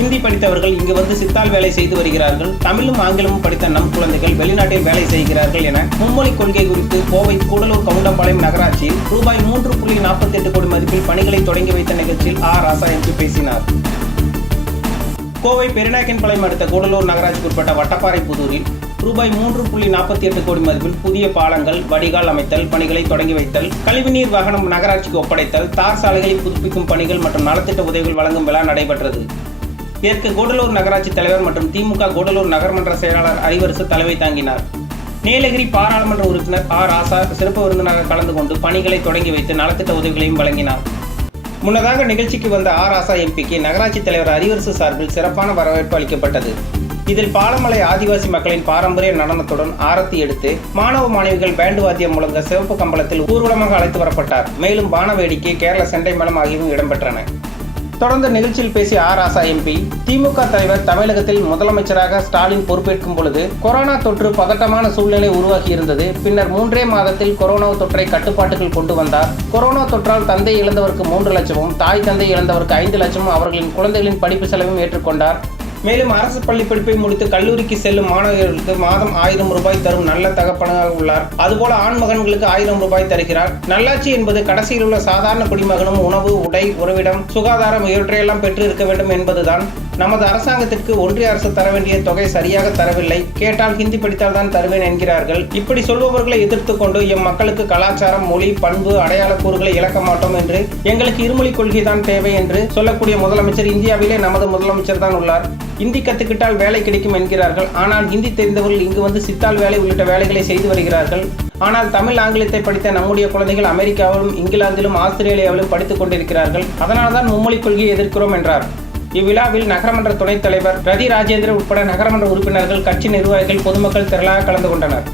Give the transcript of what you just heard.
ஹிந்தி படித்தவர்கள் இங்கு வந்து சித்தால் வேலை செய்து வருகிறார்கள். தமிழும் ஆங்கிலமும் படித்த நம் குழந்தைகள் வெளிநாட்டில் வேலை செய்கிறார்கள் என மும்மொழி கொள்கை குறித்து கோவை கூடலூர் கவுண்டம்பாளையம் நகராட்சியில் ரூபாய் 3.48 கோடி மதிப்பில் பணிகளை தொடங்கி வைத்த நிகழ்ச்சியில் ராசா எம்பி பேசினார். கோவை பெருநாயக்கன்பாளையம் அடுத்த கூடலூர் நகராட்சிக்கு உட்பட்ட வட்டப்பாறை புதூரில் ரூபாய் 3.48 கோடி மதிப்பில் புதிய பாலங்கள், வடிகால் அமைத்தல் பணிகளை தொடங்கி வைத்தல், கழிவுநீர் வாகனம் நகராட்சிக்கு ஒப்படைத்தல், தார் சாலைகளை புதுப்பிக்கும் பணிகள் மற்றும் நலத்திட்ட உதவிகள் வழங்கும் விழா நடைபெற்றது. இதற்கு கூடலூர் நகராட்சி தலைவர் மற்றும் திமுக கூடலூர் நகர்மன்ற செயலாளர் அறிவரசு தலைமை தாங்கினார். நீலகிரி பாராளுமன்ற உறுப்பினர் ராசா சிறப்பு விருந்தினராக கலந்து கொண்டு பணிகளை தொடங்கி வைத்து நலத்திட்ட உதவிகளையும் வழங்கினார். முன்னதாக நிகழ்ச்சிக்கு வந்த ராசா எம்பிக்கு நகராட்சி தலைவர் அறிவரசு சார்பில் சிறப்பான வரவேற்பு அளிக்கப்பட்டது. இதில் பாலமலை ஆதிவாசி மக்களின் பாரம்பரிய நடனத்துடன் ஆரத்தி எடுத்து மாணவ மாணவிகள் பேண்டு வாத்தியம் முழங்க சிவப்பு கம்பளத்தில் ஊர்வலமாக அழைத்து வரப்பட்டார். மேலும் பான வேடிக்கை, கேரள செண்டை மேளம் ஆகியவை இடம்பெற்றன. தொடர்ந்து நிகழ்ச்சியில் பேசிய ராசா எம்பி, திமுக தலைவர் தமிழகத்தில் முதலமைச்சராக ஸ்டாலின் பொறுப்பேற்கும் பொழுது கொரோனா தொற்று பதட்டமான சூழ்நிலை உருவாகி இருந்தது. பின்னர் 3 மாதத்தில் கொரோனா தொற்றை கட்டுப்பாட்டுக்குள் கொண்டு வந்தார். கொரோனா தொற்றால் தந்தை இழந்தவருக்கு 3 லட்சமும், தாய் தந்தை இழந்தவருக்கு 5 லட்சமும் அவர்களின் குழந்தைகளின் படிப்பு செலவும் ஏற்றுக்கொண்டார். மேலும் அரசு பள்ளி படிப்பை முடித்து கல்லூரிக்கு செல்லும் மாணவர்களுக்கு மாதம் 1000 ரூபாய் தரும் நல்ல தகப்பனாக உள்ளார். அதுபோல ஆண் மகன்களுக்கு 1000 ரூபாய் தருகிறார். நல்லாட்சி என்பது கடைசியில் உள்ள சாதாரண குடிமகனும் உணவு, உடை, உறைவிடம், சுகாதாரம் இவற்றையெல்லாம் பெற்று இருக்க வேண்டும் என்பதுதான். நமது அரசாங்கத்திற்கு ஒன்றிய அரசு தர வேண்டிய தொகை சரியாக தரவில்லை. கேட்டால் ஹிந்தி படித்தால் தான் தருவேன் என்கிறார்கள். இப்படி சொல்பவர்களை எதிர்த்து கொண்டு எம் மக்களுக்கு கலாச்சாரம், மொழி, பண்பு, அடையாள கூறுகளை இழக்க மாட்டோம் என்று எங்களுக்கு இருமொழி கொள்கை தான் தேவை என்று சொல்லக்கூடிய முதலமைச்சர் இந்தியாவிலே நமது முதலமைச்சர் தான் உள்ளார். ஹிந்தி கத்துக்கிட்டால் வேலை கிடைக்கும் என்கிறார்கள். ஆனால் ஹிந்தி தெரிந்தவர்கள் இங்கு வந்து சித்தால் வேலை உள்ளிட்ட வேலைகளை செய்து வருகிறார்கள். ஆனால் தமிழ், ஆங்கிலத்தை படித்த நம்முடைய குழந்தைகள் அமெரிக்காவிலும், இங்கிலாந்திலும், ஆஸ்திரேலியாவிலும் படித்துக் கொண்டிருக்கிறார்கள். அதனால்தான் மும்மொழி கொள்கையை எதிர்க்கிறோம் என்றார். இவ்விழாவில் நகரமன்ற துணைத் தலைவர் ரதி ராஜேந்திரன் உட்பட நகரமன்ற உறுப்பினர்கள், கட்சி நிர்வாகிகள், பொதுமக்கள் திரளாக கலந்து கொண்டனர்.